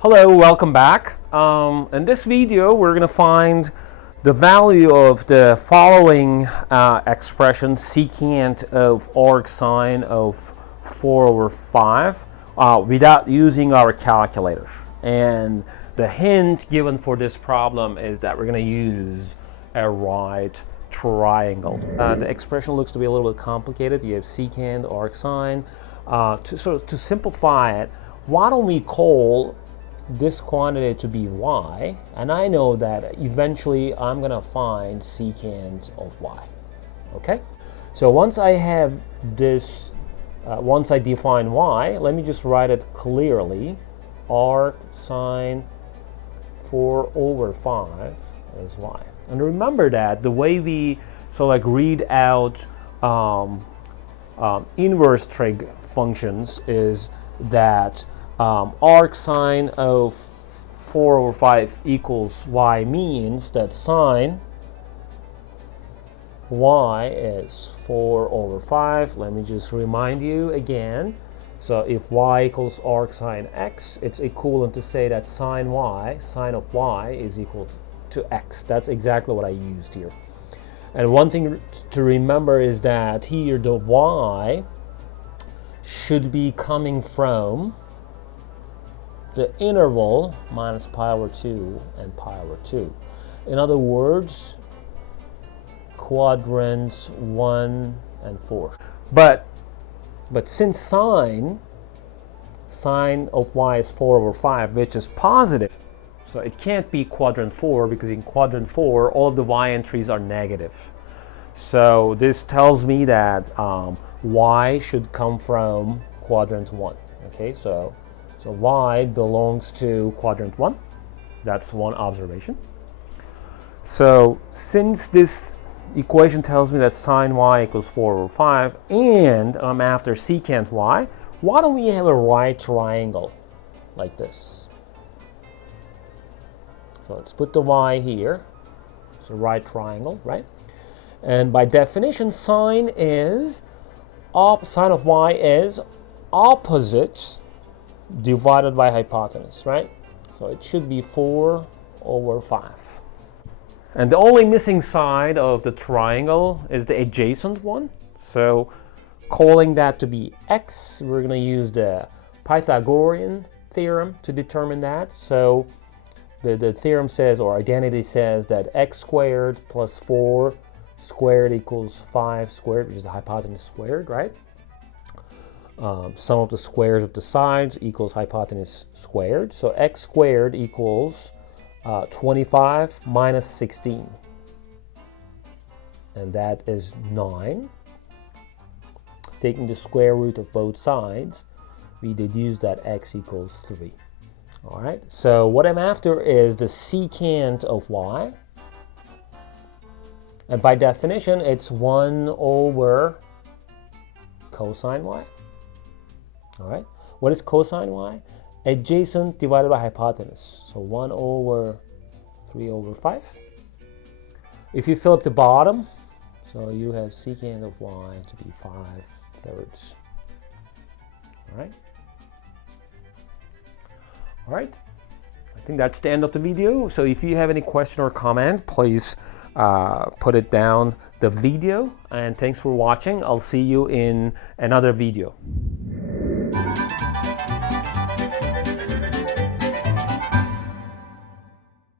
Hello, welcome back. In this video, we're going to find the value of the following expression, secant of arcsine of 4 over 5, without using our calculator. And the hint given for this problem is that we're going to use a right triangle. The expression looks to be a little bit complicated. You have secant, arcsine. To simplify it, why don't we call this quantity to be y, and I know that eventually I'm going to find secant of y. Okay? So once I have this, once I define y, let me just write it clearly. Arcsine 4 over 5 is y. And remember that the way we read out inverse trig functions is that arcsine of 4 over 5 equals y means that sine y is 4 over 5. Let me just remind you again. So if y equals arcsine x, it's equivalent to say that sine of y is equal to x. That's exactly what I used here. And one thing to remember is that here the y should be coming from the interval minus pi over 2 and pi over 2. In other words, quadrants 1 and 4. But since sine of y is 4 over 5, which is positive, so it can't be quadrant 4, because in quadrant 4 all of the y entries are negative. So this tells me that y should come from quadrant 1. Okay, so y belongs to quadrant 1. That's one observation. So since this equation tells me that sine y equals 4 over 5, and I'm after secant y, why don't we have a right triangle like this? So let's put the y here. It's a right triangle, right? And by definition, sine of y is opposite divided by hypotenuse, right? So it should be 4 over 5. And the only missing side of the triangle is the adjacent one. So calling that to be x, we're going to use the Pythagorean theorem to determine that. So the theorem says, or identity says, that x squared plus 4 squared equals 5 squared, which is the hypotenuse squared, right? Sum of the squares of the sides equals hypotenuse squared. So x squared equals 25 minus 16. And that is 9. Taking the square root of both sides, we deduce that x equals 3. All right, so what I'm after is the secant of y. And by definition, it's 1 over cosine y. All right, what is cosine y? Adjacent divided by hypotenuse. So 1 over 3 over 5. If you fill up the bottom, so you have secant of y to be 5/3. All right. All right. I think that's the end of the video. So if you have any question or comment, please put it down the video. And thanks for watching. I'll see you in another video.